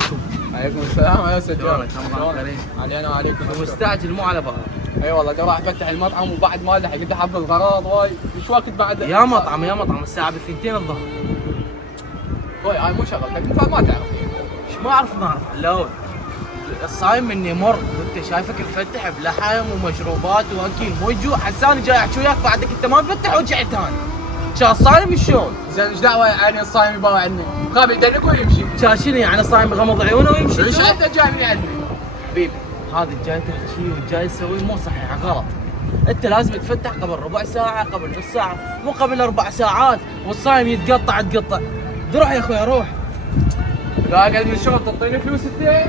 عليكم. عليكم السلام يا سجاد. شلونك؟ رمضان كريم. علينا وعليكم. مستعجل مو على بالك. اي والله جو راح افتح المطعم وبعد ما لحق قلت حفل الغراض واي ايش وقت بعد يا مطعم الساعة ب2 الظهر. واي هاي مو شغلتك انت ما تعرف. ايش ما اعرف علوي. الصايم مني مر وانت شايفك مفتح بلحم ومشروبات واكل مو يجوع حساني جاي احكي وياك بعدك انت ما مفتح ورجعت ثاني. شا الصايم شلون؟ زين ايش دعوه يعني الصايم يباوع عني؟ خاب يدلك ويمشي. شاشني يعني الصايم يغمض عيونه ويمشي. ايش انت جاي من عندي؟ حبيبي هذا الجاي تحكي والجاي تسويه مو صحيح غلط. انت لازم تفتح قبل ربع ساعة قبل نص ساعة مو قبل 4 ساعات والصايم تقطع. روح يا اخوي روح. لا قاعد من الشغل تعطيني فلوس انت؟